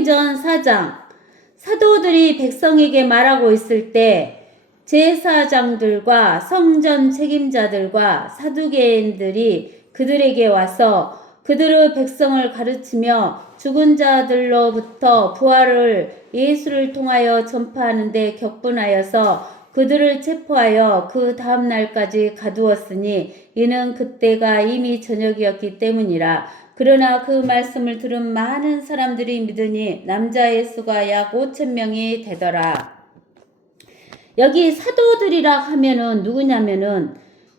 사도행전 4장. 사도들이 백성에게 말하고 있을 때 제사장들과 성전 책임자들과 사두개인들이 그들에게 와서 그들의 백성을 가르치며 죽은 자들로부터 부활을 예수를 통하여 전파하는 데 격분하여서 그들을 체포하여 그 다음 날까지 가두었으니 이는 그때가 이미 저녁이었기 때문이라. 그러나 그 말씀을 들은 많은 사람들이 믿으니 남자의 수가 약 5,000명이 되더라. 여기 사도들이라 하면은 누구냐면은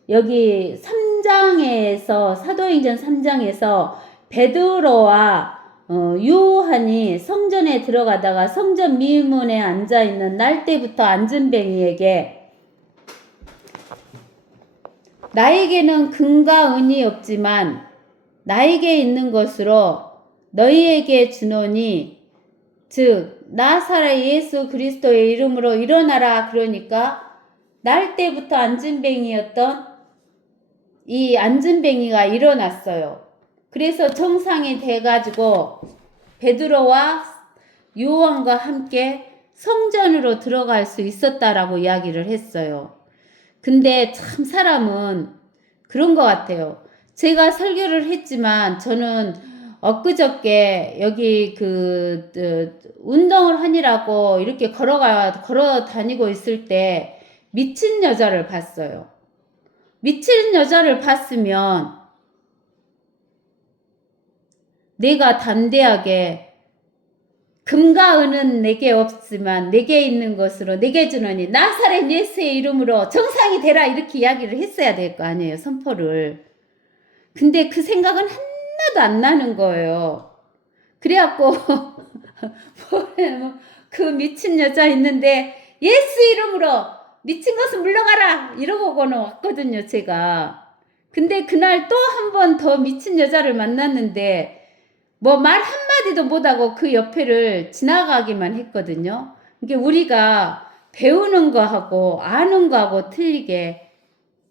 여기 3장에서 사도행전 3장에서 베드로와 요한이 성전에 들어가다가 성전 미문에 앉아있는 날 때부터 안전뱅이에게 나에게는 금과 은이 없지만 나에게 있는 것으로 너희에게 주노니 즉 나사렛 예수 그리스도의 이름으로 일어나라. 그러니까 날 때부터 안전뱅이였던 이 안전뱅이가 일어났어요. 그래서 정상이 돼가지고 베드로와 요한과 함께 성전으로 들어갈 수 있었다라고 이야기를 했어요. 근데 참 사람은 그런 것 같아요. 제가 설교를 했지만 저는 엊그저께 여기 운동을 하느라고 이렇게 걸어 다니고 있을 때 미친 여자를 봤어요. 미친 여자를 봤으면 내가 담대하게 금과 은은 내게 없지만 내게 있는 것으로 내게 주노니 나사렛 예수의 이름으로 정상이 되라 이렇게 이야기를 했어야 될 거 아니에요. 선포를. 근데 그 생각은 하나도 안 나는 거예요. 그래갖고 그 미친 여자 있는데 예수 이름으로 미친 것은 물러가라 이러고는 왔거든요. 제가. 근데 그날 또 한 번 더 미친 여자를 만났는데 뭐 말 한마디도 못하고 그 옆에를 지나가기만 했거든요. 이게 우리가 배우는 거하고 아는 거하고 틀리게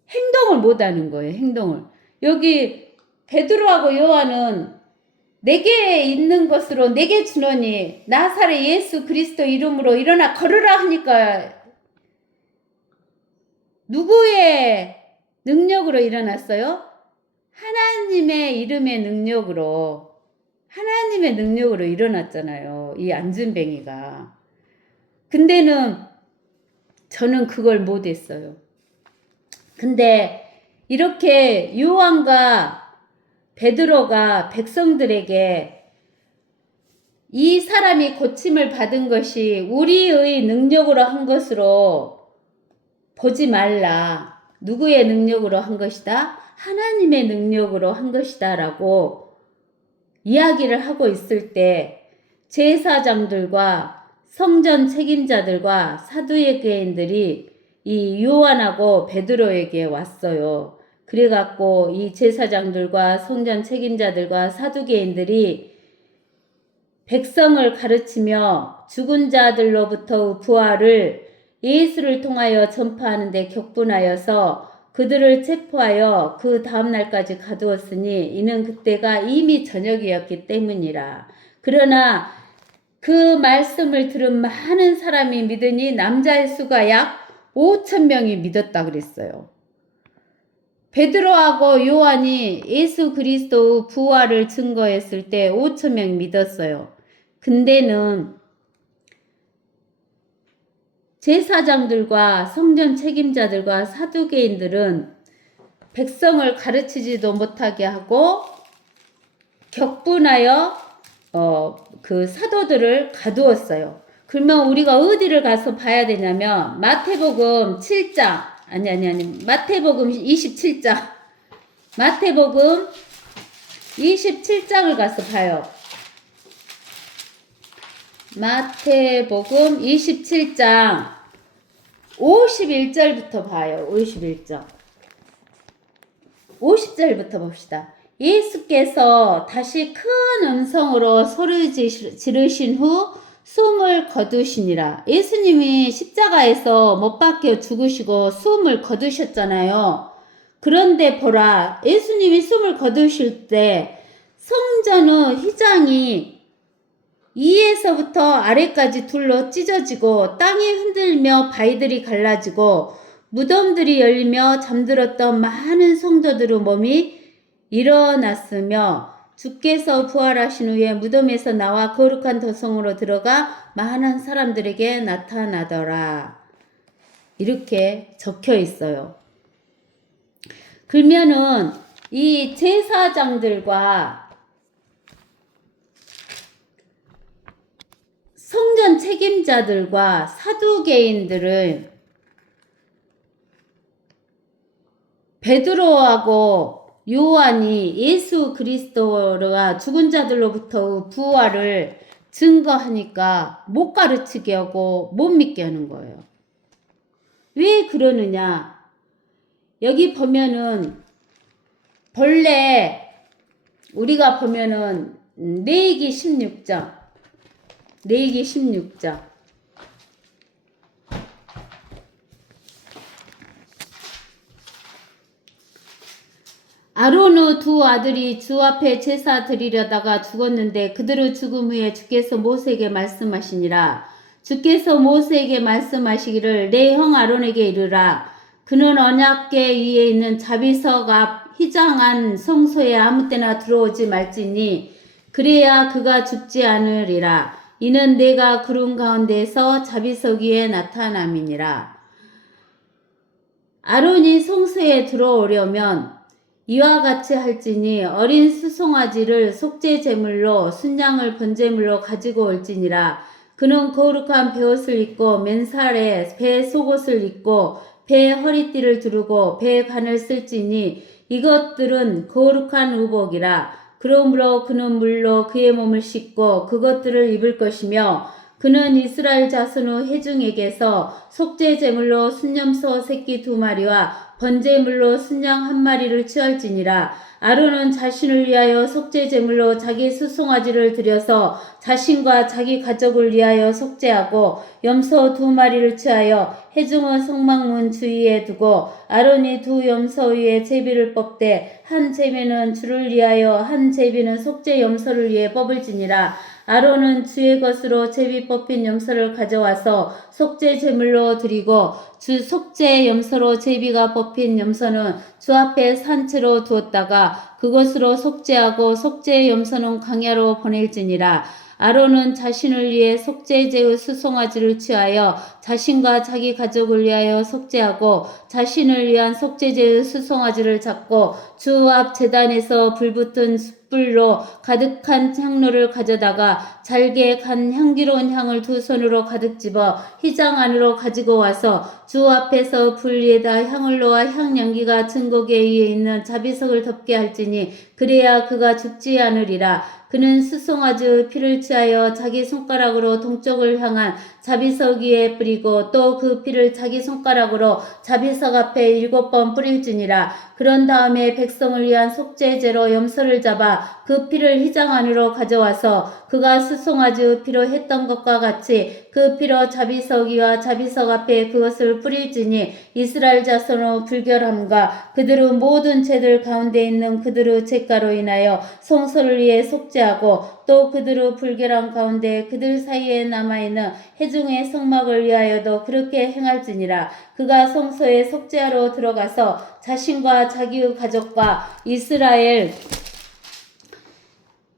행동을 못하는 거예요. 행동을. 여기 베드로하고 요한은 내게 있는 것으로 내게 주노니 나사렛 예수 그리스도 이름으로 일어나 걸으라 하니까 누구의 능력으로 일어났어요? 하나님의 이름의 능력으로 일어났잖아요. 이 안전뱅이가. 근데는 저는 그걸 못했어요. 근데 이렇게 요한과 베드로가 백성들에게 이 사람이 고침을 받은 것이 우리의 능력으로 한 것으로 보지 말라. 누구의 능력으로 한 것이다? 하나님의 능력으로 한 것이다 라고 이야기를 하고 있을 때 제사장들과 성전 책임자들과 사두개인들이 이 요한하고 베드로에게 왔어요. 그래갖고 이 제사장들과 성전 책임자들과 사두개인들이 백성을 가르치며 죽은 자들로부터 부활을 예수를 통하여 전파하는 데 격분하여서 그들을 체포하여 그 다음 날까지 가두었으니 이는 그때가 이미 저녁이었기 때문이라. 그러나 그 말씀을 들은 많은 사람이 믿으니 남자의 수가 약 5,000명이 믿었다 그랬어요. 베드로하고 요한이 예수 그리스도의 부활을 증거했을 때 5,000명 믿었어요. 근데는 제사장들과 성전 책임자들과 사두개인들은 백성을 가르치지도 못하게 하고 격분하여 그 사도들을 가두었어요. 그러면 우리가 어디를 가서 봐야 되냐면 마태복음 7장 마태복음 27장 마태복음 27장을 가서 봐요. 마태복음 27장 51절부터 봐요. 51절 50절부터 봅시다. 예수께서 다시 큰 음성으로 소리 지르신 후 숨을 거두시니라. 예수님이 십자가에서 못 박혀 죽으시고 숨을 거두셨잖아요. 그런데 보라, 예수님이 숨을 거두실 때 성전의 휘장이 위에서부터 아래까지 둘로 찢어지고 땅이 흔들며 바위들이 갈라지고 무덤들이 열리며 잠들었던 많은 성도들의 몸이 일어났으며 주께서 부활하신 후에 무덤에서 나와 거룩한 도성으로 들어가 많은 사람들에게 나타나더라. 이렇게 적혀 있어요. 그러면은 이 제사장들과 성전 책임자들과 사두개인들을 베드로하고 요한이 예수 그리스도가 죽은 자들로부터 부활을 증거하니까 못 가르치게 하고 못 믿게 하는 거예요. 왜 그러느냐? 여기 보면은 본래 우리가 보면은 레위기 16장 아론의 두 아들이 주 앞에 제사 드리려다가 죽었는데 그들의 죽음 후에 주께서 모세에게 말씀하시니라. 주께서 모세에게 말씀하시기를 내 형 아론에게 이르라. 그는 언약궤 위에 있는 자비석 앞 휘장한 성소에 아무 때나 들어오지 말지니 그래야 그가 죽지 않으리라. 이는 내가 구름 가운데서 자비석 위에 나타남이니라. 아론이 성소에 들어오려면 이와 같이 할지니 어린 수송아지를 속죄 제물로 순양을 번제물로 가지고 올지니라. 그는 거룩한 베옷을 입고 맨살에 배 속옷을 입고 배 허리띠를 두르고 배 관을 쓸지니 이것들은 거룩한 의복이라. 그러므로 그는 물로 그의 몸을 씻고 그것들을 입을 것이며 그는 이스라엘 자손의 회중에게서 속죄 제물로 순념소 새끼 2마리와 번제물로 순양 1마리를 취할지니라. 아론은 자신을 위하여 속죄 제물로 자기 수송아지를 들여서 자신과 자기 가족을 위하여 속죄하고 염소 2마리를 취하여 회중의 성막문 주위에 두고 아론이 두 염소 위에 제비를 뽑되 한 제비는 주를 위하여 한 제비는 속죄 염소를 위해 뽑을지니라. 아론은 주의 것으로 제비 뽑힌 염소를 가져와서 속죄 제물로 드리고 주 속죄 염소로 제비가 뽑힌 염소는 주 앞에 산채로 두었다가 그것으로 속죄하고 속죄 염소는 광야로 보낼지니라. 아론은 자신을 위해 속죄제의 수송아지를 취하여 자신과 자기 가족을 위하여 속죄하고 자신을 위한 속죄제의 수송아지를 잡고 주 앞 제단에서 불붙은 숯불로 가득한 향로를 가져다가 잘게 간 향기로운 향을 두 손으로 가득 집어 휘장 안으로 가지고 와서 주 앞에서 불 위에다 향을 놓아 향 연기가 증거계 위에 있는 자비석을 덮게 할지니 그래야 그가 죽지 않으리라. 그는 수송아지의 피를 취하여 자기 손가락으로 동쪽을 향한 자비석 위에 뿌리고 또 그 피를 자기 손가락으로 자비석 앞에 7번 뿌릴지니라. 그런 다음에 백성을 위한 속죄제로 염소를 잡아 그 피를 휘장 안으로 가져와서 그가 수송아지의 피로 했던 것과 같이 그 피로 자비석 위와 자비석 앞에 그것을 뿌릴지니 이스라엘 자손의 불결함과 그들의 모든 죄들 가운데 있는 그들의 죄가로 인하여 성소를 위해 속죄하고 또 그들의 불결함 가운데 그들 사이에 남아있는 회중의 성막을 위하여도 그렇게 행할지니라. 그가 성소에 속죄하러 들어가서 자신과 자기의 가족과 이스라엘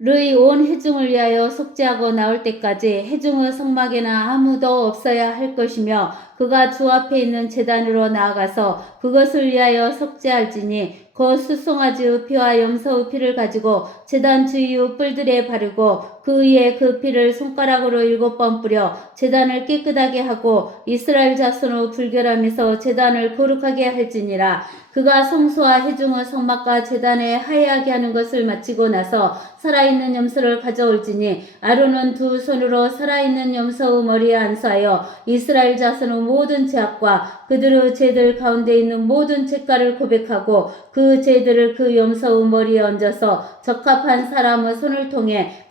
의 온 회중을 위하여 속죄하고 나올 때까지 회중의 성막에나 아무도 없어야 할 것이며 그가 주 앞에 있는 제단으로 나아가서 그것을 위하여 속죄할지니 그 수송아지의 피와 염소의 피를 가지고 제단 주위의 뿔들에 바르고 그 위에 그 피를 손가락으로 7번 뿌려 제단을 깨끗하게 하고 이스라엘 자손의 불결함에서 제단을 거룩하게 할지니라. 그가 성소와 회중의 성막과 제단에 하야하게 하는 것을 마치고 나서 살아있는 염소를 가져올지니 아론은 두 손으로 살아있는 염소의 머리에 안수하여 이스라엘 자손의 모든 죄악과 그들의 죄들 가운데 있는 모든 죄가를 고백하고 그 죄들을 그 염소의 머리에 얹어서 적합한 사람의 손을 통해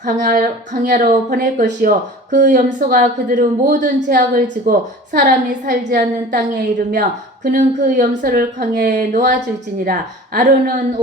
광야로 보낼 것이요 그 염소가 그들의 모든 죄악을 지고 사람이 살지 않는 땅에 이르며 그는 그 염소를 광야에 놓아줄지니라. 아론은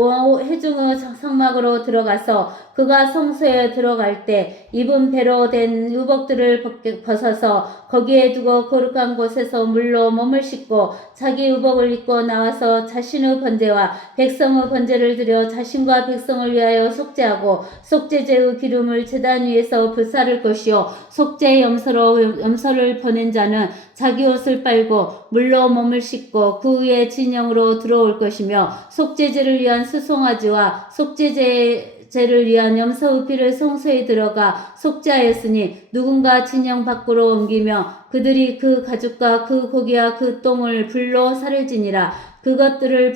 회중의 성막으로 들어가서 그가 성소에 들어갈 때 입은 배로 된 의복들을 벗어서 거기에 두고 거룩한 곳에서 물로 몸을 씻고 자기 의복을 입고 나와서 자신의 번제와 백성의 번제를 드려 자신과 백성을 위하여 속죄하고 속죄제의 기름을 제단 위에서 불사를 것이요 속죄 염소를 보낸 자는 자기 옷을 빨고 물로 몸을 씻고 그 위에 진영으로 들어올 것이며 속죄제를 위한 수송아지와 속죄제를 위한 염소의 피를 성소에 들어가 속죄하였으니 누군가 진영 밖으로 옮기며 그들이 그 가죽과 그 고기와 그 똥을 불로 사를지니라. 그것들을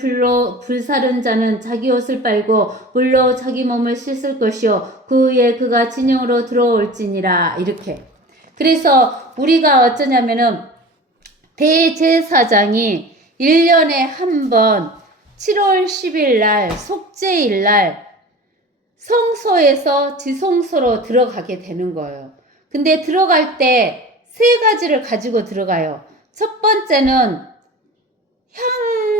불사른 자는 자기 옷을 빨고 물로 자기 몸을 씻을 것이요 그 후에 그가 진영으로 들어올지니라. 이렇게. 그래서 우리가 어쩌냐면은 대제사장이 1년에 한 번 7월 10일 날 속죄일 날 성소에서 지성소로 들어가게 되는 거예요. 근데 들어갈 때 세 가지를 가지고 들어가요. 첫 번째는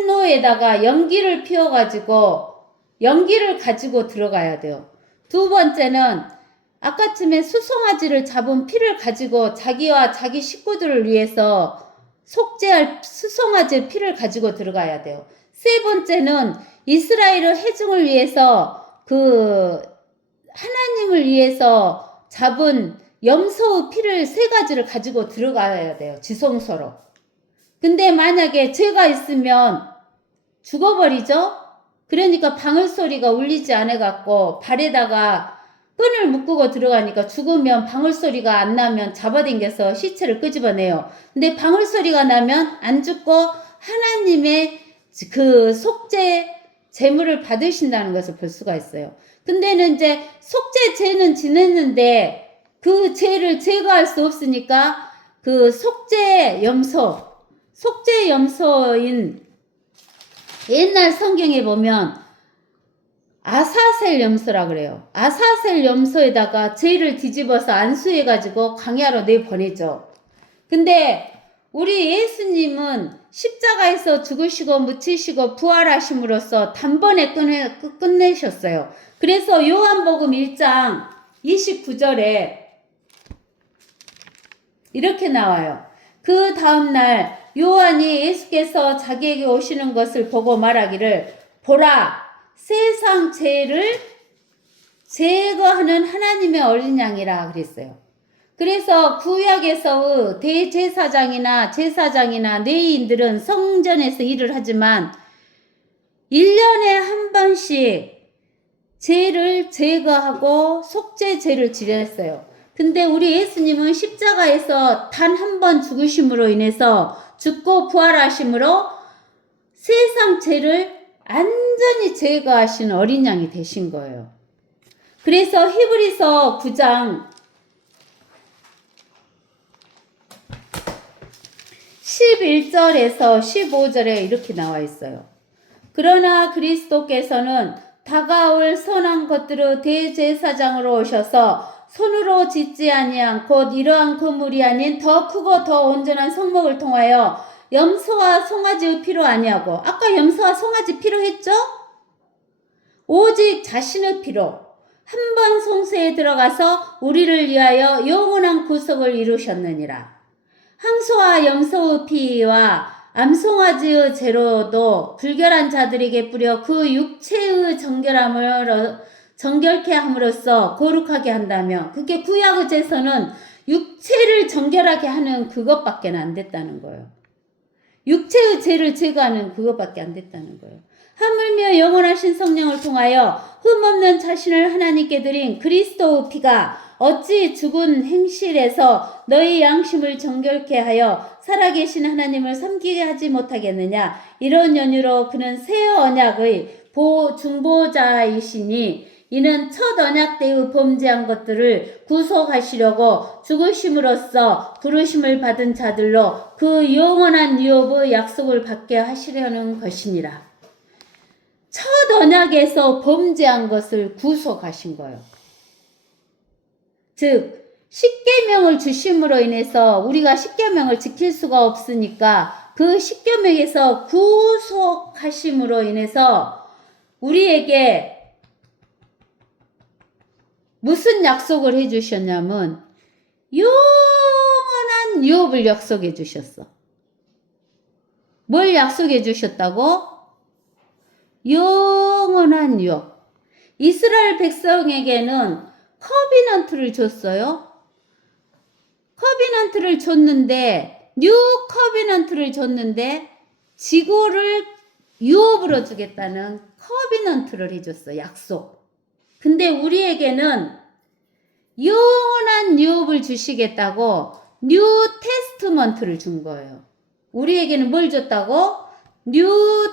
향로에다가 연기를 피워가지고 연기를 가지고 들어가야 돼요. 두 번째는 아까쯤에 수송아지를 잡은 피를 가지고 자기와 자기 식구들을 위해서 속죄할 수송아지 피를 가지고 들어가야 돼요. 세 번째는 이스라엘의 회중을 위해서 그 하나님을 위해서 잡은 염소의 피를 세 가지를 가지고 들어가야 돼요. 지성소로. 근데 만약에 죄가 있으면 죽어버리죠? 그러니까 방울소리가 울리지 않아갖고 발에다가 끈을 묶고 들어가니까 죽으면 방울소리가 안 나면 잡아당겨서 시체를 끄집어내요. 근데 방울소리가 나면 안 죽고 하나님의 그 속죄 제물을 받으신다는 것을 볼 수가 있어요. 근데는 이제 속죄 죄는 지냈는데 그 죄를 제거할 수 없으니까 그 속죄 염소인 옛날 성경에 보면 아사셀 염소라 그래요. 아사셀 염소에다가 죄를 뒤집어서 안수해가지고 광야로 내보내죠. 근데 우리 예수님은 십자가에서 죽으시고 묻히시고 부활하심으로써 단번에 끝내셨어요. 그래서 요한복음 1장 29절에 이렇게 나와요. 그 다음날 요한이 예수께서 자기에게 오시는 것을 보고 말하기를 보라 세상 죄를 제거하는 하나님의 어린 양이라 그랬어요. 그래서 구약에서의 대제사장이나 제사장이나 레위인들은 성전에서 일을 하지만 1년에 한 번씩 죄를 제거하고 속죄제를 지냈어요. 근데 우리 예수님은 십자가에서 단 한 번 죽으심으로 인해서 죽고 부활하심으로 세상 죄를 완전히 제거하신 어린 양이 되신 거예요. 그래서 히브리서 9장 11절에서 15절에 이렇게 나와 있어요. 그러나 그리스도께서는 다가올 선한 것들의 대제사장으로 오셔서 손으로 짓지 아니한 곧 이러한 건물이 아닌 더 크고 더 온전한 성목을 통하여 염소와 송아지의 피로 아니하고 아까 염소와 송아지 피로 했죠? 오직 자신의 피로 한 번 성소에 들어가서 우리를 위하여 영원한 구속을 이루셨느니라. 항소와 염소의 피와 암송아지의 재로도 불결한 자들에게 뿌려 그 육체의 정결케 함으로써 거룩하게 한다며 그게 구약의 제사는 육체를 정결하게 하는 그것밖에 안 됐다는 거예요. 육체의 죄를 제거하는 그것밖에 안 됐다는 거예요. 하물며 영원하신 성령을 통하여 흠없는 자신을 하나님께 드린 그리스도의 피가 어찌 죽은 행실에서 너희 양심을 정결케 하여 살아계신 하나님을 섬기게 하지 못하겠느냐. 이런 연유로 그는 새 언약의 중보자이시니 이는 첫 언약 때의 범죄한 것들을 구속하시려고 죽으심으로써 부르심을 받은 자들로 그 영원한 유업의 약속을 받게 하시려는 것이니라. 첫 언약에서 범죄한 것을 구속하신 거예요. 즉 십계명을 주심으로 인해서 우리가 십계명을 지킬 수가 없으니까 그 십계명에서 구속하심으로 인해서 우리에게 무슨 약속을 해주셨냐면 영원한 유업을 약속해 주셨어. 뭘 약속해 주셨다고? 영원한 유업. 이스라엘 백성에게는 커비넌트를 줬어요. 커비넌트를 줬는데, 뉴 커비넌트를 줬는데 지구를 유업으로 주겠다는 커비넌트를 해줬어. 약속. 근데 우리에게는 영원한 유업을 주시겠다고 뉴 테스트먼트를 준 거예요. 우리에게는 뭘 줬다고? 뉴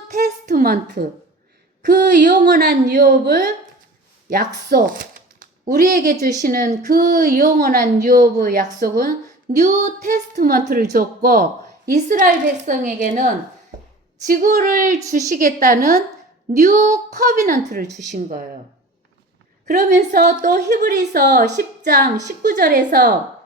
테스트먼트. 그 영원한 유업을 약속. 우리에게 주시는 그 영원한 유업의 약속은 뉴 테스트먼트를 줬고, 이스라엘 백성에게는 지구를 주시겠다는 뉴 커비넌트를 주신 거예요. 그러면서 또 히브리서 10장 19절에서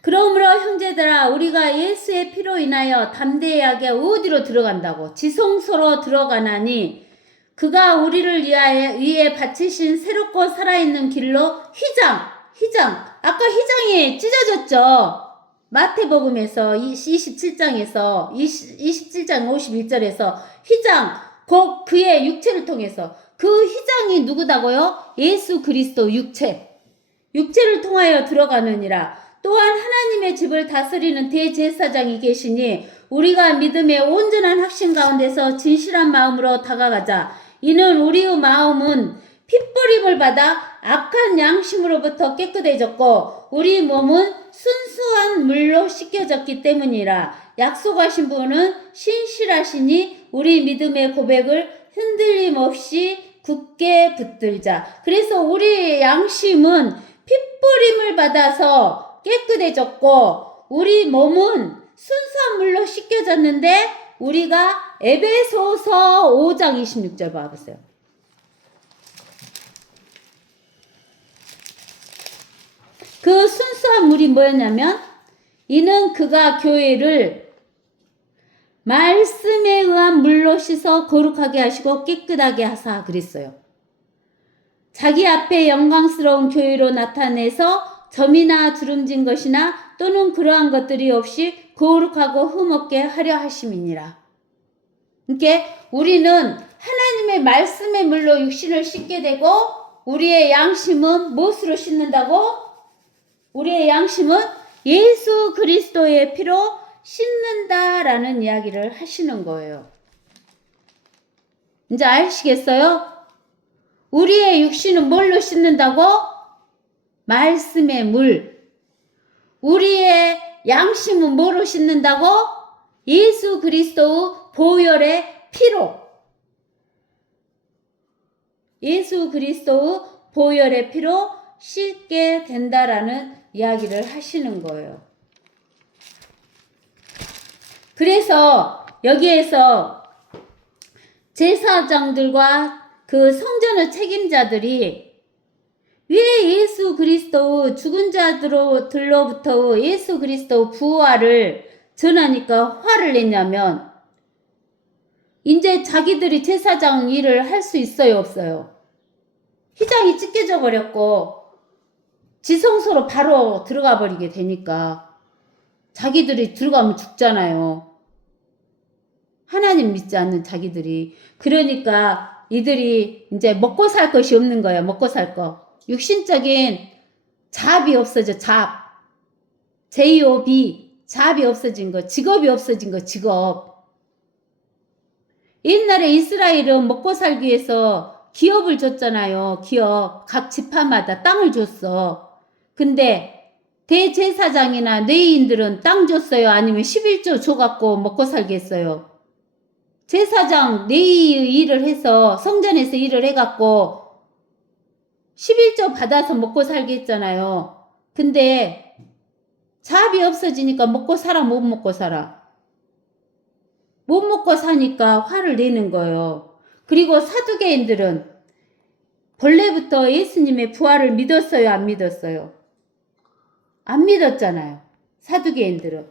그러므로 형제들아 우리가 예수의 피로 인하여 담대하게 어디로 들어간다고? 지성소로 들어가나니 그가 우리를 위해 바치신 새롭고 살아있는 길로 휘장. 아까 휘장이 찢어졌죠. 마태복음에서 27장에서 27장 51절에서 휘장, 곧 그의 육체를 통해서. 그 휘장이 누구다고요? 예수 그리스도 육체를 통하여 들어가느니라. 또한 하나님의 집을 다스리는 대제사장이 계시니 우리가 믿음의 온전한 확신 가운데서 진실한 마음으로 다가가자. 이는 우리의 마음은 핏버림을 받아 악한 양심으로부터 깨끗해졌고 우리 몸은 순수한 물로 씻겨졌기 때문이라. 약속하신 분은 신실하시니 우리 믿음의 고백을 흔들림 없이 굳게 붙들자. 그래서 우리의 양심은 핏버림을 받아서 깨끗해졌고 우리 몸은 순수한 물로 씻겨졌는데 우리가 에베소서 5장 26절 봐보세요. 그 순수한 물이 뭐였냐면 이는 그가 교회를 말씀에 의한 물로 씻어 거룩하게 하시고 깨끗하게 하사 그랬어요. 자기 앞에 영광스러운 교회로 나타내서 점이나 주름진 것이나 또는 그러한 것들이 없이 거룩하고 흠없게 하려 하심이니라. 그러니까 우리는 하나님의 말씀의 물로 육신을 씻게 되고 우리의 양심은 무엇으로 씻는다고? 우리의 양심은 예수 그리스도의 피로 씻는다라는 이야기를 하시는 거예요. 이제 아시겠어요? 우리의 육신은 뭘로 씻는다고? 말씀의 물. 우리의 양심은 뭐로 씻는다고? 예수 그리스도의 보혈의 피로. 예수 그리스도의 보혈의 피로 씻게 된다라는 이야기를 하시는 거예요. 그래서 여기에서 제사장들과 그 성전의 책임자들이 왜 예수 그리스도 죽은 자들로부터 예수 그리스도 부활을 전하니까 화를 냈냐면 이제 자기들이 제사장 일을 할 수 있어요 없어요? 휘장이 찢겨져 버렸고 지성소로 바로 들어가 버리게 되니까 자기들이 들어가면 죽잖아요. 하나님 믿지 않는 자기들이. 그러니까 이들이 이제 먹고 살 것이 없는 거야. 먹고 살 거. 육신적인 잡이 없어져. JOB. 잡이 없어진 거. 직업이 없어진 거. 직업. 옛날에 이스라엘은 먹고 살기 위해서 기업을 줬잖아요. 기업. 각 지파마다 땅을 줬어. 근데 대제사장이나 레위인들은 땅 줬어요? 아니면 11조 줘갖고 먹고 살게 했어요? 제사장 레위의 일을 해서 성전에서 일을 해갖고 11조 받아서 먹고 살게 했잖아요. 근데 잡이 없어지니까 먹고 살아 못 먹고 살아? 못 먹고 사니까 화를 내는 거예요. 그리고 사두개인들은 본래부터 예수님의 부활을 믿었어요? 안 믿었어요? 안 믿었잖아요. 사두개인들은.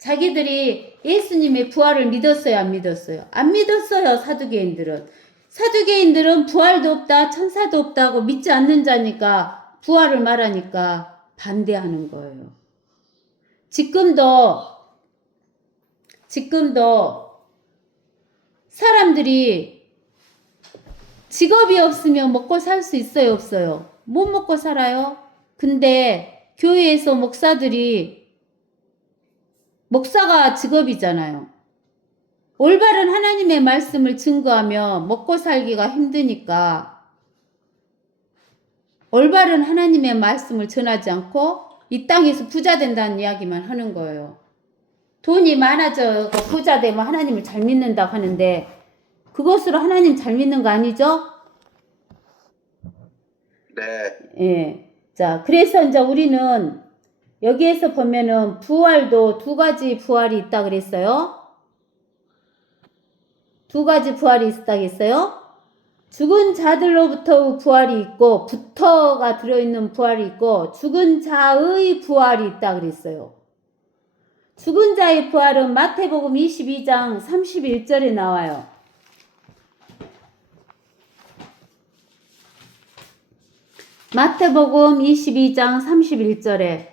자기들이 예수님의 부활을 믿었어요, 안 믿었어요? 안 믿었어요, 사두개인들은. 사두개인들은 부활도 없다, 천사도 없다고 믿지 않는 자니까 부활을 말하니까 반대하는 거예요. 지금도 사람들이 직업이 없으면 먹고 살 수 있어요, 없어요? 못 먹고 살아요? 근데 교회에서 목사가 직업이잖아요. 올바른 하나님의 말씀을 증거하며 먹고 살기가 힘드니까 올바른 하나님의 말씀을 전하지 않고 이 땅에서 부자 된다는 이야기만 하는 거예요. 돈이 많아져 부자 되면 하나님을 잘 믿는다고 하는데 그것으로 하나님 잘 믿는 거 아니죠? 네. 예. 자, 그래서 이제 우리는 여기에서 보면은 부활도 두 가지 부활이 있다 그랬어요. 두 가지 부활이 있다 그랬어요. 죽은 자들로부터 부활이 있고 부터가 들어있는 부활이 있고 죽은 자의 부활이 있다 그랬어요. 죽은 자의 부활은 마태복음 22장 31절에 나와요. 마태복음 22장 31절에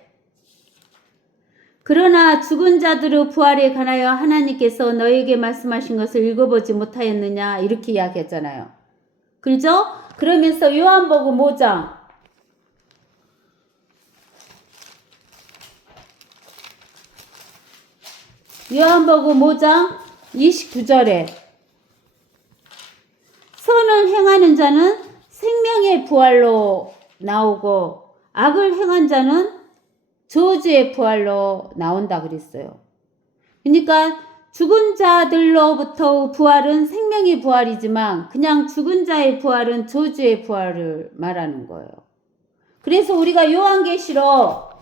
그러나 죽은 자들의 부활에 관하여 하나님께서 너에게 말씀하신 것을 읽어보지 못하였느냐 이렇게 이야기했잖아요. 그죠? 그러면서 요한복음 5장 요한복음 5장 29절에 선을 행하는 자는 생명의 부활로 나오고 악을 행한 자는 저주의 부활로 나온다 그랬어요. 그러니까 죽은 자들로부터 부활은 생명의 부활이지만 그냥 죽은 자의 부활은 저주의 부활을 말하는 거예요. 그래서 우리가 요한계시록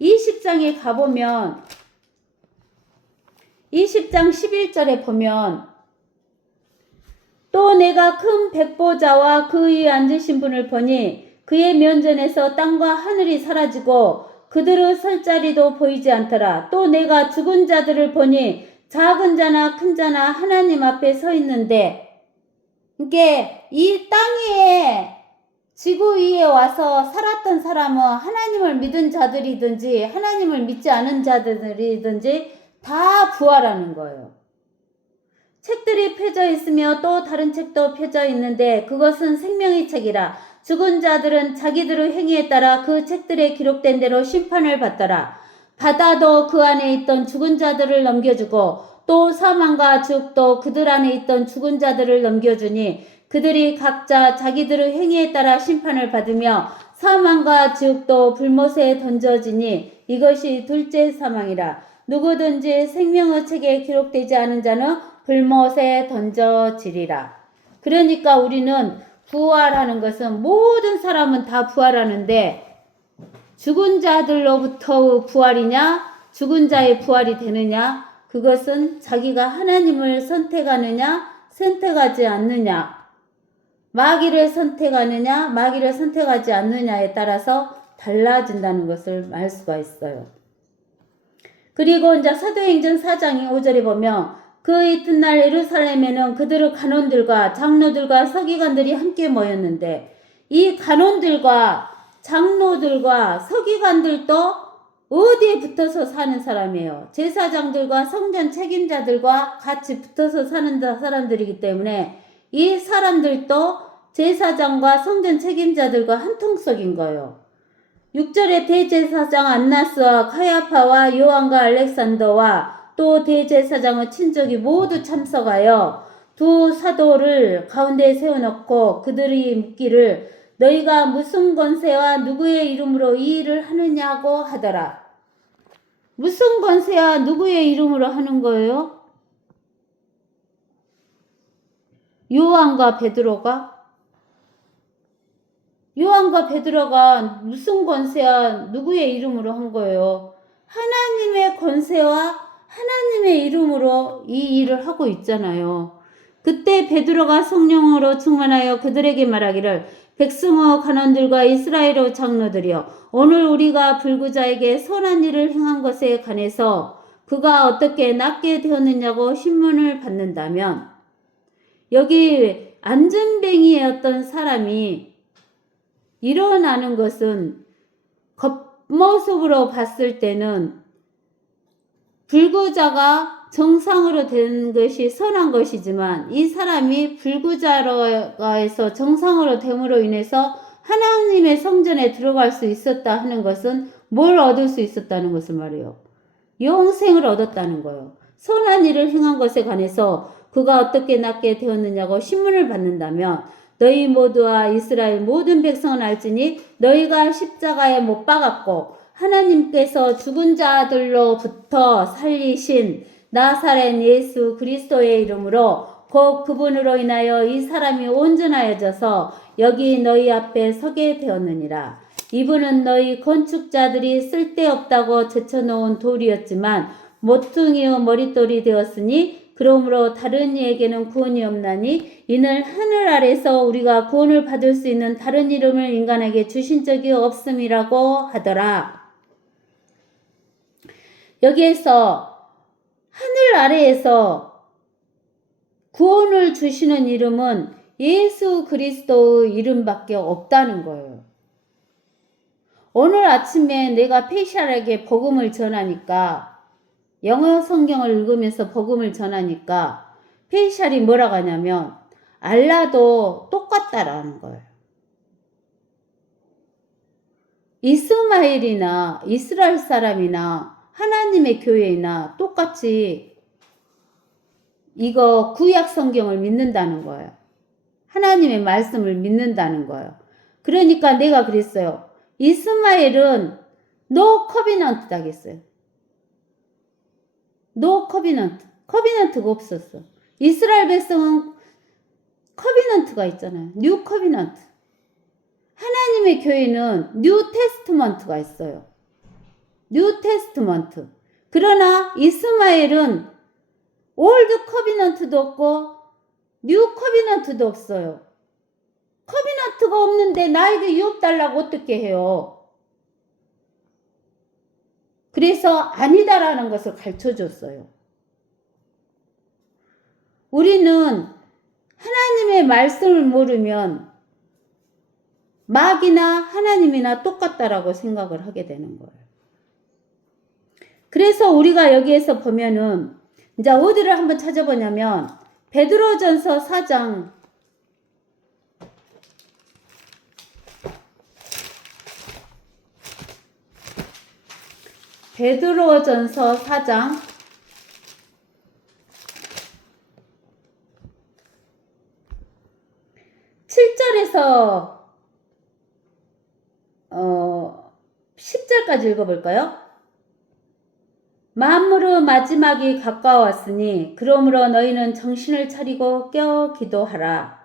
20장에 가보면 20장 11절에 보면 또 내가 큰 백보자와 그 위에 앉으신 분을 보니 그의 면전에서 땅과 하늘이 사라지고 그들의 설 자리도 보이지 않더라. 또 내가 죽은 자들을 보니 작은 자나 큰 자나 하나님 앞에 서 있는데 이게 이 땅 위에 지구 위에 와서 살았던 사람은 하나님을 믿은 자들이든지 하나님을 믿지 않은 자들이든지 다 부활하는 거예요. 책들이 펴져 있으며 또 다른 책도 펴져 있는데 그것은 생명의 책이라. 죽은 자들은 자기들의 행위에 따라 그 책들에 기록된 대로 심판을 받더라. 바다도 그 안에 있던 죽은 자들을 넘겨주고 또 사망과 죽도 그들 안에 있던 죽은 자들을 넘겨주니 그들이 각자 자기들의 행위에 따라 심판을 받으며 사망과 죽도 불못에 던져지니 이것이 둘째 사망이라. 누구든지 생명의 책에 기록되지 않은 자는 불못에 던져지리라. 그러니까 우리는 부활하는 것은 모든 사람은 다 부활하는데 죽은 자들로부터 부활이냐 죽은 자의 부활이 되느냐 그것은 자기가 하나님을 선택하느냐 선택하지 않느냐 마귀를 선택하느냐 마귀를 선택하지 않느냐에 따라서 달라진다는 것을 알 수가 있어요. 그리고 이제 사도행전 4장 5절에 보면 그 이튿날 예루살렘에는 그들의 간원들과 장로들과 서기관들이 함께 모였는데 이 간원들과 장로들과 서기관들도 어디에 붙어서 사는 사람이에요? 제사장들과 성전 책임자들과 같이 붙어서 사는 사람들이기 때문에 이 사람들도 제사장과 성전 책임자들과 한 통속인 거예요. 6절에 대제사장 안나스와 카야파와 요한과 알렉산더와 또 대제사장의 친족이 모두 참석하여 두 사도를 가운데 세워놓고 그들이 묻기를 너희가 무슨 권세와 누구의 이름으로 이 일을 하느냐고 하더라. 무슨 권세와 누구의 이름으로 하는 거예요? 요한과 베드로가 무슨 권세와 누구의 이름으로 한 거예요? 하나님의 권세와 하나님의 이름으로 이 일을 하고 있잖아요. 그때 베드로가 성령으로 충만하여 그들에게 말하기를 백성의 간원들과 이스라엘의 장로들이여 오늘 우리가 불구자에게 선한 일을 행한 것에 관해서 그가 어떻게 낫게 되었느냐고 신문을 받는다면, 여기 안전뱅이였던 사람이 일어나는 것은 겉모습으로 봤을 때는 불구자가 정상으로 된 것이 선한 것이지만, 이 사람이 불구자로에서 정상으로 됨으로 인해서 하나님의 성전에 들어갈 수 있었다 하는 것은 뭘 얻을 수 있었다는 것을 말해요. 영생을 얻었다는 거예요. 선한 일을 행한 것에 관해서 그가 어떻게 낫게 되었느냐고 신문을 받는다면, 너희 모두와 이스라엘 모든 백성은 알지니 너희가 십자가에 못 박았고 하나님께서 죽은 자들로부터 살리신 나사렛 예수 그리스도의 이름으로 곧 그분으로 인하여 이 사람이 온전하여져서 여기 너희 앞에 서게 되었느니라. 이분은 너희 건축자들이 쓸데없다고 제쳐놓은 돌이었지만 모퉁이의 머릿돌이 되었으니, 그러므로 다른 이에게는 구원이 없나니 이는 하늘 아래서 우리가 구원을 받을 수 있는 다른 이름을 인간에게 주신 적이 없음이라고 하더라. 여기에서 하늘 아래에서 구원을 주시는 이름은 예수 그리스도의 이름밖에 없다는 거예요. 오늘 아침에 내가 페이샬에게 복음을 전하니까, 영어 성경을 읽으면서 복음을 전하니까 페이샬이 뭐라고 하냐면 알라도 똑같다라는 거예요. 이스마엘이나 이스라엘 사람이나 하나님의 교회나 똑같이 이거 구약 성경을 믿는다는 거예요. 하나님의 말씀을 믿는다는 거예요. 그러니까 내가 그랬어요. 이스마엘은 노 커비넌트 하겠어요. 노 커비넌트. 커비넌트가 없었어. 이스라엘 백성은 커비넌트가 있잖아요. 뉴 커비넌트. 하나님의 교회는 뉴 테스트먼트가 있어요. 뉴 테스트먼트. 그러나 이스마엘은 올드 커비넌트도 없고 뉴 커비넌트도 없어요. 커비넌트가 없는데 나에게 유업 달라고 어떻게 해요? 그래서 아니다라는 것을 가르쳐줬어요. 우리는 하나님의 말씀을 모르면 마귀나 하나님이나 똑같다라고 생각을 하게 되는 거예요. 그래서 우리가 여기에서 보면은 이제 어디를 한번 찾아보냐면 베드로전서 4장 베드로전서 4장 7절에서 10절까지 읽어볼까요? 만물의 마지막이 가까웠으니 그러므로 너희는 정신을 차리고 깨어 기도하라.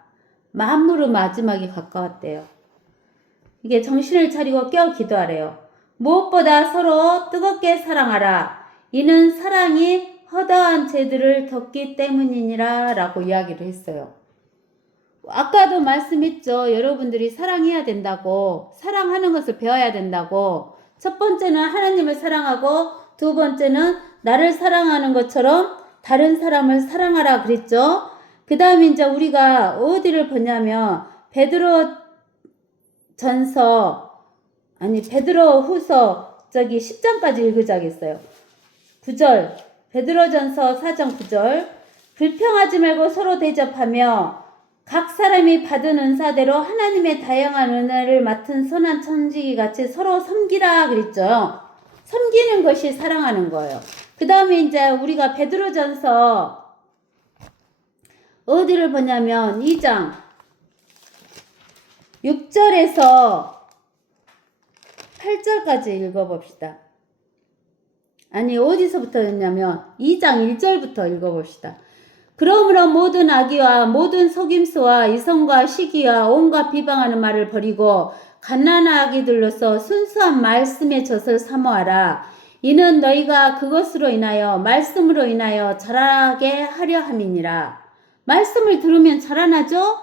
만물의 마지막이 가까웠대요. 이게 정신을 차리고 깨어 기도하래요. 무엇보다 서로 뜨겁게 사랑하라. 이는 사랑이 허다한 죄들을 덮기 때문이니라 라고 이야기를 했어요. 아까도 말씀했죠. 여러분들이 사랑해야 된다고, 사랑하는 것을 배워야 된다고. 첫 번째는 하나님을 사랑하고 두 번째는 나를 사랑하는 것처럼 다른 사람을 사랑하라 그랬죠. 그 다음에 이제 우리가 어디를 보냐면 베드로 후서 10장까지 읽으자겠어요. 9절 베드로전서 4장 9절 불평하지 말고 서로 대접하며 각 사람이 받은 은사대로 하나님의 다양한 은혜를 맡은 선한 천지기 같이 서로 섬기라 그랬죠. 섬기는 것이 사랑하는 거예요. 그 다음에 이제 우리가 베드로전서 어디를 보냐면 2장 6절에서 8절까지 읽어봅시다. 아니 어디서부터였냐면 2장 1절부터 읽어봅시다. 그러므로 모든 악의와 모든 속임수와 이성과 시기와 온갖 비방하는 말을 버리고 갓난한 아기들로서 순수한 말씀의 젖을 사모하라. 이는 너희가 그것으로 인하여 말씀으로 인하여 자라게 하려 함이니라. 말씀을 들으면 자라나죠?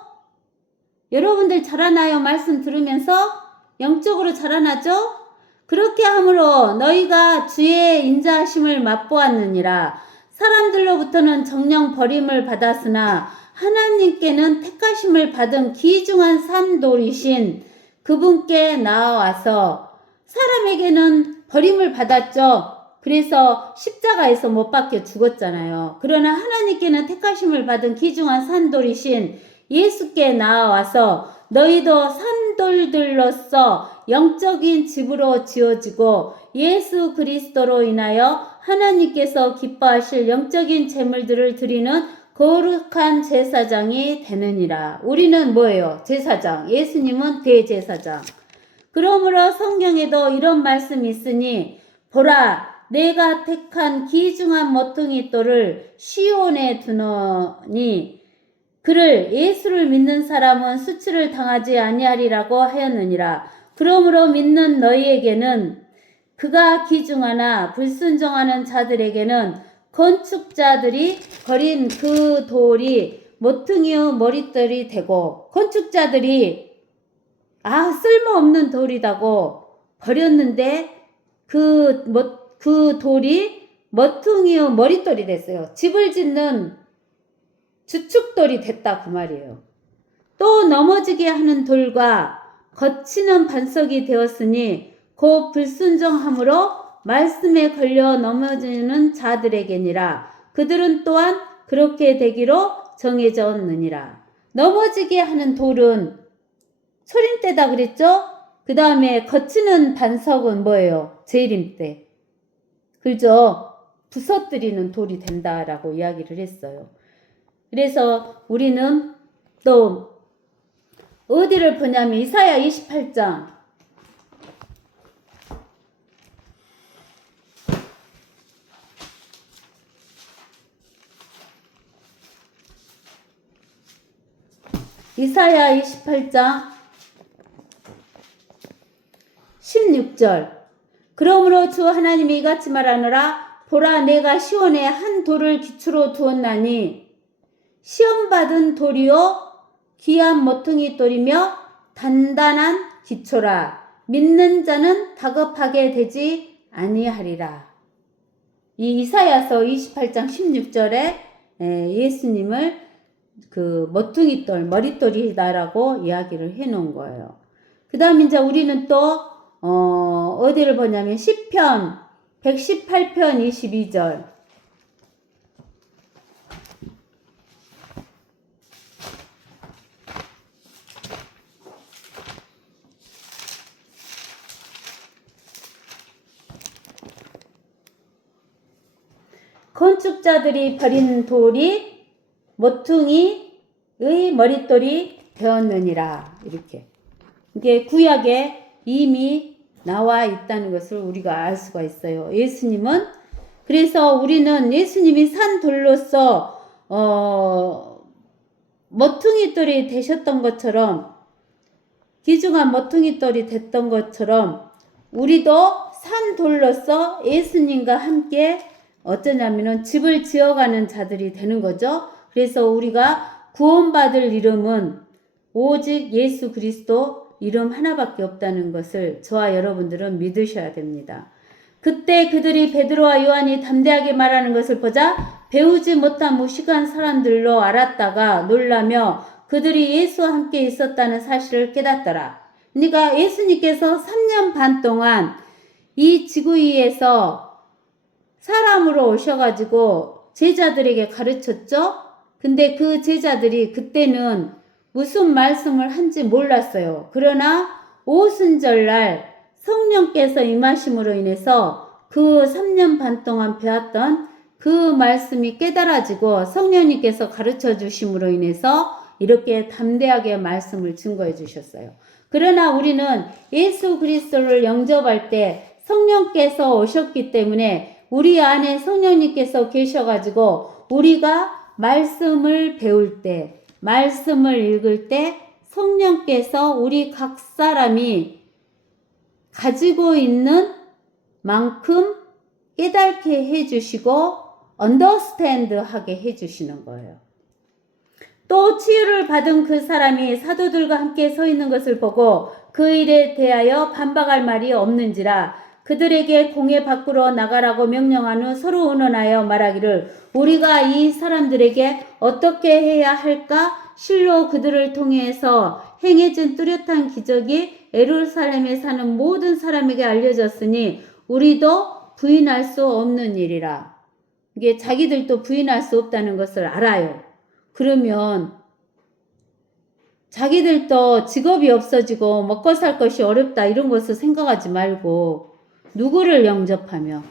여러분들 자라나요? 말씀 들으면서 영적으로 자라나죠? 그렇게 함으로 너희가 주의 인자하심을 맛보았느니라. 사람들로부터는 정녕 버림을 받았으나 하나님께는 택하심을 받은 귀중한 산돌이신 그분께 나아와서 사람에게는 버림을 받았죠. 그래서 십자가에서 못 박혀 죽었잖아요. 그러나 하나님께는 택하심을 받은 귀중한 산돌이신 예수께 나아와서 너희도 산돌들로서 영적인 집으로 지어지고 예수 그리스도로 인하여 하나님께서 기뻐하실 영적인 제물들을 드리는 거룩한 제사장이 되느니라. 우리는 뭐예요? 제사장. 예수님은 대제사장. 그러므로 성경에도 이런 말씀이 있으니 보라 내가 택한 귀중한 모퉁이 돌을 시온에 두노니 그를 예수를 믿는 사람은 수치를 당하지 아니하리라고 하였느니라. 그러므로 믿는 너희에게는 그가 귀중하나 불순종하는 자들에게는 건축자들이 버린 그 돌이 모퉁이의 머릿돌이 되고 건축자들이 쓸모없는 돌이다고 버렸는데 그 돌이 모퉁이의 머릿돌이 됐어요. 집을 짓는 주축돌이 됐다 그 말이에요. 또 넘어지게 하는 돌과 거치는 반석이 되었으니 곧 불순종함으로 말씀에 걸려 넘어지는 자들에게니라. 그들은 또한 그렇게 되기로 정해졌느니라. 넘어지게 하는 돌은 소림대다 그랬죠? 그 다음에 거치는 반석은 뭐예요? 재림대. 그죠? 부서뜨리는 돌이 된다라고 이야기를 했어요. 그래서 우리는 또 어디를 보냐면 이사야 28장 이사야 28장 16절 그러므로 주 하나님이 이같이 말하노라 보라 내가 시온에 한 돌을 기초로 두었나니 시험받은 돌이요 귀한 모퉁이 돌이며 단단한 기초라 믿는 자는 다급하게 되지 아니하리라. 이 이사야서 28장 16절에 예수님을 그 모퉁이 돌 머릿돌이다라고 이야기를 해 놓은 거예요. 그 다음 이제 우리는 또 어디를 보냐면 시편 118편 22절 건축자들이 버린 돌이 모퉁이의 머릿돌이 되었느니라. 이렇게 이게 구약에 이미 나와 있다는 것을 우리가 알 수가 있어요. 예수님은 그래서 우리는 예수님이 산 돌로서 모퉁이 돌이 되셨던 것처럼 귀중한 모퉁이 돌이 됐던 것처럼 우리도 산 돌로서 예수님과 함께 어쩌냐면은 집을 지어가는 자들이 되는 거죠. 그래서 우리가 구원받을 이름은 오직 예수 그리스도 이름 하나밖에 없다는 것을 저와 여러분들은 믿으셔야 됩니다. 그때 그들이 베드로와 요한이 담대하게 말하는 것을 보자 배우지 못한 무식한 사람들로 알았다가 놀라며 그들이 예수와 함께 있었다는 사실을 깨닫더라. 그러니까 예수님께서 3년 반 동안 이 지구 위에서 사람으로 오셔가지고 제자들에게 가르쳤죠. 근데 그 제자들이 그때는 무슨 말씀을 한지 몰랐어요. 그러나 오순절날 성령께서 임하심으로 인해서 그 3년 반 동안 배웠던 그 말씀이 깨달아지고 성령님께서 가르쳐 주심으로 인해서 이렇게 담대하게 말씀을 증거해 주셨어요. 그러나 우리는 예수 그리스도를 영접할 때 성령께서 오셨기 때문에 우리 안에 성령님께서 계셔가지고 우리가 말씀을 배울 때, 말씀을 읽을 때 성령께서 우리 각 사람이 가지고 있는 만큼 깨닫게 해주시고 understand 하게 해주시는 거예요. 또 치유를 받은 그 사람이 사도들과 함께 서 있는 것을 보고 그 일에 대하여 반박할 말이 없는지라 그들에게 공회 밖으로 나가라고 명령한 후 서로 의논하여 말하기를 우리가 이 사람들에게 어떻게 해야 할까? 실로 그들을 통해서 행해진 뚜렷한 기적이 예루살렘에 사는 모든 사람에게 알려졌으니 우리도 부인할 수 없는 일이라. 이게 자기들도 부인할 수 없다는 것을 알아요. 그러면 자기들도 직업이 없어지고 먹고 살 것이 어렵다 이런 것을 생각하지 말고 누구를 영접하며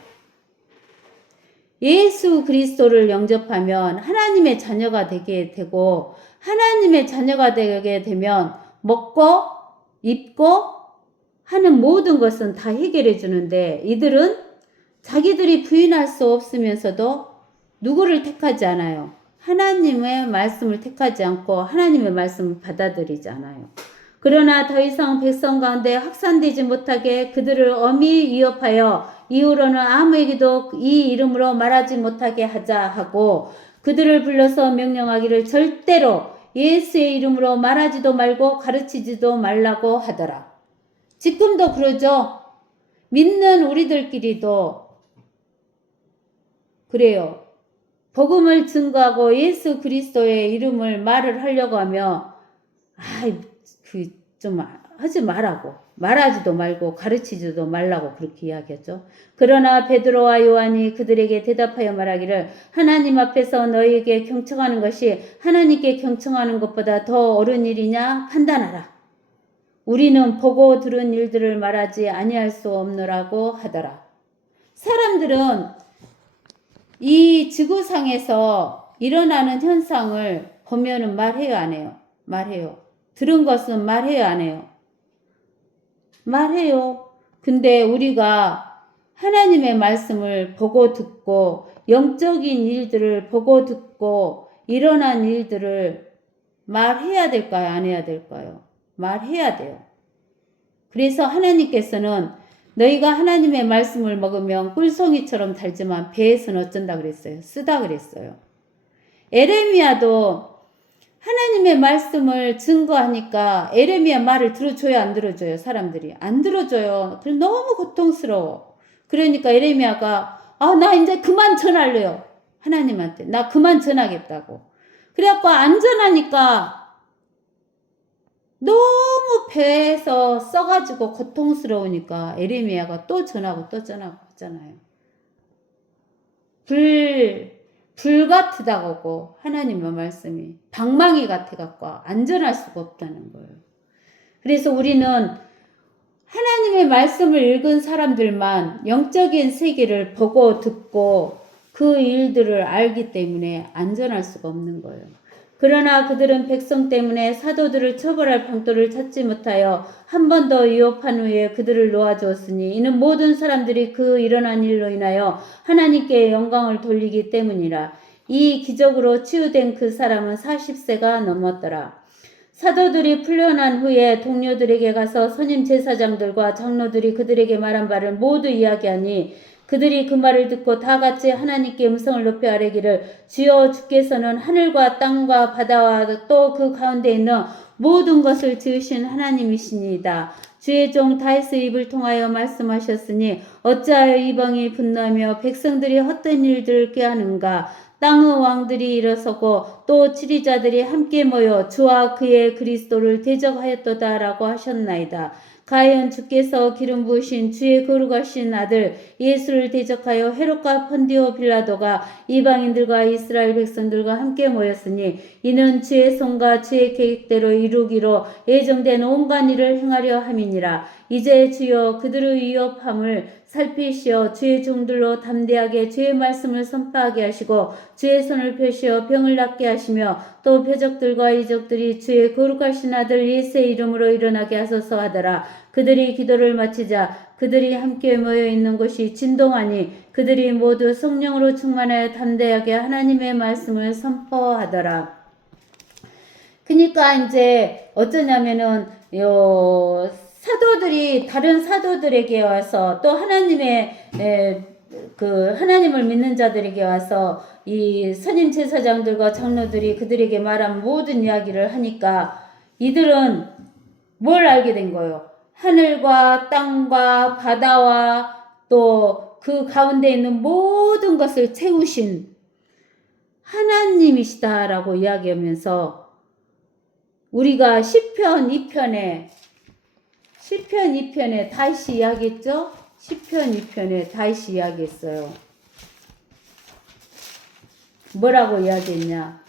예수 그리스도를 영접하면 하나님의 자녀가 되게 되고 하나님의 자녀가 되게 되면 먹고 입고 하는 모든 것은 다 해결해 주는데 이들은 자기들이 부인할 수 없으면서도 누구를 택하지 않아요. 하나님의 말씀을 택하지 않고 하나님의 말씀을 받아들이지 않아요. 그러나 더 이상 백성 가운데 확산되지 못하게 그들을 엄히 위협하여 이후로는 아무에게도 이 이름으로 말하지 못하게 하자 하고 그들을 불러서 명령하기를 절대로 예수의 이름으로 말하지도 말고 가르치지도 말라고 하더라. 지금도 그러죠. 믿는 우리들끼리도 그래요. 복음을 증거하고 예수 그리스도의 이름을 말을 하려고 하며 좀 하지 말라고 말하지도 말고 가르치지도 말라고 그렇게 이야기하죠. 그러나 베드로와 요한이 그들에게 대답하여 말하기를 하나님 앞에서 너희에게 경청하는 것이 하나님께 경청하는 것보다 더 옳은 일이냐 판단하라. 우리는 보고 들은 일들을 말하지 아니할 수 없노라고 하더라. 사람들은 이 지구상에서 일어나는 현상을 보면은 말해요, 안 해요? 말해요. 들은 것은 말해요, 안 해요? 말해요. 근데 우리가 하나님의 말씀을 보고 듣고 영적인 일들을 보고 듣고 일어난 일들을 말해야 될까요? 안 해야 될까요? 말해야 돼요. 그래서 하나님께서는 너희가 하나님의 말씀을 먹으면 꿀송이처럼 달지만 배에서는 어쩐다 그랬어요? 쓰다 그랬어요. 에레미야도 하나님의 말씀을 증거하니까 에레미야 말을 들어줘요, 안 들어줘요? 사람들이 안 들어줘요. 너무 고통스러워. 그러니까 에레미야가 나 이제 그만 전할래요. 하나님한테 나 그만 전하겠다고. 그래갖고 안 전하니까 너무 배에서 써가지고 고통스러우니까 에레미야가 또 전하고 또 전하고 하잖아요. 불 같으다고 하나님의 말씀이 방망이 같아갖고 안전할 수가 없다는 거예요. 그래서 우리는 하나님의 말씀을 읽은 사람들만 영적인 세계를 보고 듣고 그 일들을 알기 때문에 안전할 수가 없는 거예요. 그러나 그들은 백성 때문에 사도들을 처벌할 방도를 찾지 못하여 한 번 더 위협한 후에 그들을 놓아주었으니 이는 모든 사람들이 그 일어난 일로 인하여 하나님께 영광을 돌리기 때문이라. 이 기적으로 치유된 그 사람은 40세가 넘었더라. 사도들이 풀려난 후에 동료들에게 가서 선임 제사장들과 장로들이 그들에게 말한 바를 모두 이야기하니 그들이 그 말을 듣고 다 같이 하나님께 음성을 높여 아뢰기를 주여 주께서는 하늘과 땅과 바다와 또 그 가운데 있는 모든 것을 지으신 하나님이시니이다. 주의 종 다윗의 입을 통하여 말씀하셨으니 어찌하여 이방이 분노하며 백성들이 헛된 일들을 꾀하는가. 땅의 왕들이 일어서고 또 지리자들이 함께 모여 주와 그의 그리스도를 대적하였도다 라고 하셨나이다. 가연 주께서 기름 부으신 주의 거룩하신 아들 예수를 대적하여 헤롯과 폰디오 빌라도가 이방인들과 이스라엘 백성들과 함께 모였으니 이는 주의 손과 주의 계획대로 이루기로 예정된 온갖 일을 행하려 함이니라. 이제 주여 그들의 위협함을 살피시어 주의 종들로 담대하게 주의 말씀을 선포하게 하시고 주의 손을 펴시어 병을 낫게 하시며 또 표적들과 이적들이 주의 거룩하신 아들 예수의 이름으로 일어나게 하소서 하더라. 그들이 기도를 마치자 그들이 함께 모여 있는 곳이 진동하니 그들이 모두 성령으로 충만하여 담대하게 하나님의 말씀을 선포하더라. 그러니까 이제 어쩌냐면은 사도들이 다른 사도들에게 와서 또 하나님의 그 하나님을 믿는 자들에게 와서 이 선임 제사장들과 장로들이 그들에게 말한 모든 이야기를 하니까 이들은 뭘 알게 된 거예요? 하늘과 땅과 바다와 또 그 가운데 있는 모든 것을 채우신 하나님이시다라고 이야기하면서 우리가 시편 2편에 다시 이야기했죠? 시편 2편에 다시 이야기했어요. 뭐라고 이야기했냐?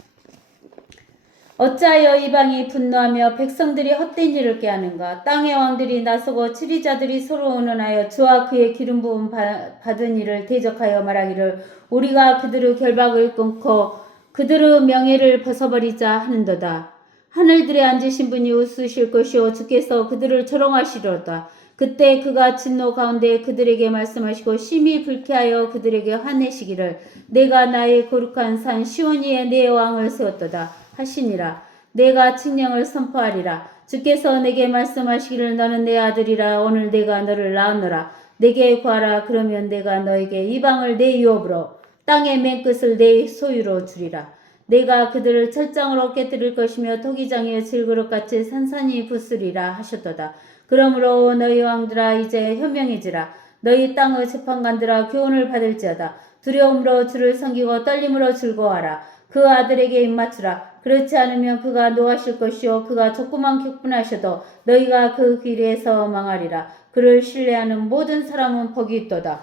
어찌하여 이방이 분노하며 백성들이 헛된 일을 깨하는가? 땅의 왕들이 나서고 치리자들이 서로 의논하여 주와 그의 기름 부음 받은 이를 대적하여 말하기를 우리가 그들의 결박을 끊고 그들의 명예를 벗어버리자 하는도다. 하늘들에 앉으신 분이 웃으실 것이요 주께서 그들을 조롱하시리로다. 그때 그가 진노 가운데 그들에게 말씀하시고 심히 불쾌하여 그들에게 화내시기를 내가 나의 거룩한 산 시온이에 내 왕을 세웠도다 하시니라. 내가 칙령을 선포하리라. 주께서 내게 말씀하시기를 너는 내 아들이라. 오늘 내가 너를 낳았노라. 내게 구하라. 그러면 내가 너에게 이방을 내 유업으로 땅의 맨끝을 내 소유로 주리라. 내가 그들을 철장으로 깨뜨릴 것이며 토기장에 질그릇같이 산산이 부수리라 하셨도다. 그러므로 너희 왕들아 이제 현명해지라. 너희 땅의 재판관들아 교훈을 받을지어다. 두려움으로 주를 섬기고 떨림으로 즐거워하라. 그 아들에게 입맞추라. 그렇지 않으면 그가 노하실 것이요 그가 조그만 격분하셔도 너희가 그 길에서 망하리라. 그를 신뢰하는 모든 사람은 복이 있도다.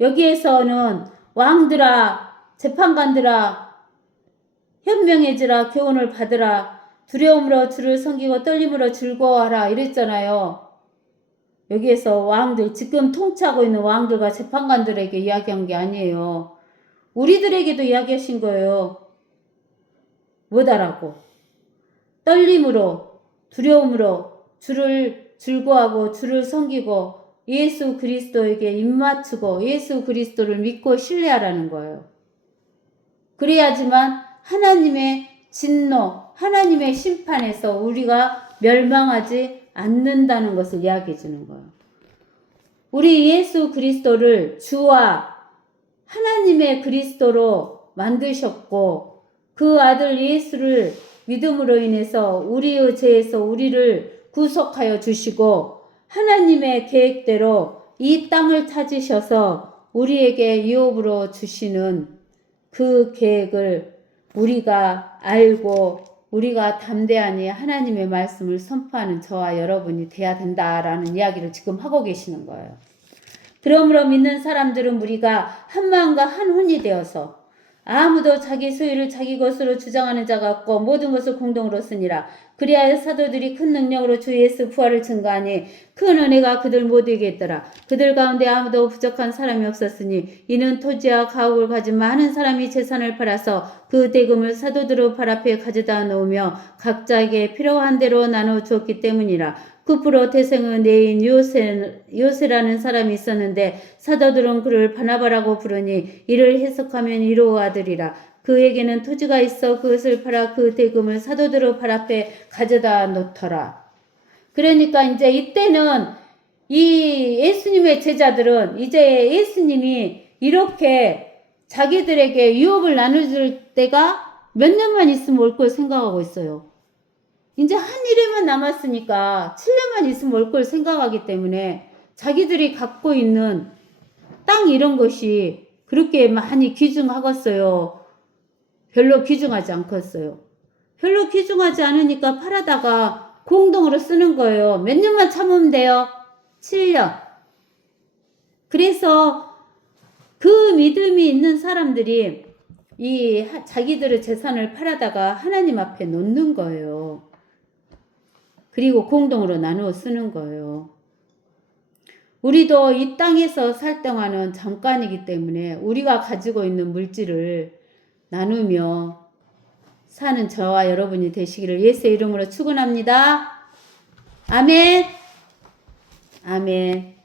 여기에서는 왕들아 재판관들아 현명해지라. 교훈을 받으라. 두려움으로 주를 섬기고 떨림으로 즐거워하라 이랬잖아요. 여기에서 왕들 지금 통치하고 있는 왕들과 재판관들에게 이야기한 게 아니에요. 우리들에게도 이야기하신 거예요. 뭐다라고? 떨림으로 두려움으로 주를 즐거워하고 주를 섬기고 예수 그리스도에게 입맞추고 예수 그리스도를 믿고 신뢰하라는 거예요. 그래야지만 하나님의 진노, 하나님의 심판에서 우리가 멸망하지 않는다는 것을 이야기해 주는 거예요. 우리 예수 그리스도를 주와 하나님의 그리스도로 만드셨고 그 아들 예수를 믿음으로 인해서 우리의 죄에서 우리를 구속하여 주시고 하나님의 계획대로 이 땅을 찾으셔서 우리에게 유업으로 주시는 그 계획을 우리가 알고 우리가 담대하니 하나님의 말씀을 선포하는 저와 여러분이 돼야 된다라는 이야기를 지금 하고 계시는 거예요. 그러므로 믿는 사람들은 우리가 한 마음과 한 혼이 되어서 아무도 자기 소유를 자기 것으로 주장하는 자가 없고 모든 것을 공동으로 쓰니라. 그리하여 사도들이 큰 능력으로 주 예수 부활을 증거하니 큰 은혜가 그들 모두에게 있더라. 그들 가운데 아무도 부족한 사람이 없었으니 이는 토지와 가옥을 가진 많은 사람이 재산을 팔아서 그 대금을 사도들의 발 앞에 가져다 놓으며 각자에게 필요한 대로 나눠 주었기 때문이라. 쿠프로 태생의 내인 요세라는 사람이 있었는데 사도들은 그를 바나바라고 부르니 이를 해석하면 이로 아들이라. 그에게는 토지가 있어 그것을 팔아 그 대금을 사도들의 발 앞에 가져다 놓더라. 그러니까 이제 이때는 이 예수님의 제자들은 이제 예수님이 이렇게 자기들에게 유업을 나눠줄 때가 몇 년만 있으면 올 걸 생각하고 있어요. 이제 한 1회만 남았으니까 7년만 있으면 올 걸 생각하기 때문에 자기들이 갖고 있는 땅 이런 것이 그렇게 많이 귀중하겠어요. 별로 귀중하지 않겠어요. 별로 귀중하지 않으니까 팔아다가 공동으로 쓰는 거예요. 몇 년만 참으면 돼요. 7년. 그래서 그 믿음이 있는 사람들이 이 자기들의 재산을 팔아다가 하나님 앞에 놓는 거예요. 그리고 공동으로 나누어 쓰는 거예요. 우리도 이 땅에서 살 동안은 잠깐이기 때문에 우리가 가지고 있는 물질을 나누며 사는 저와 여러분이 되시기를 예수의 이름으로 축원합니다. 아멘. 아멘.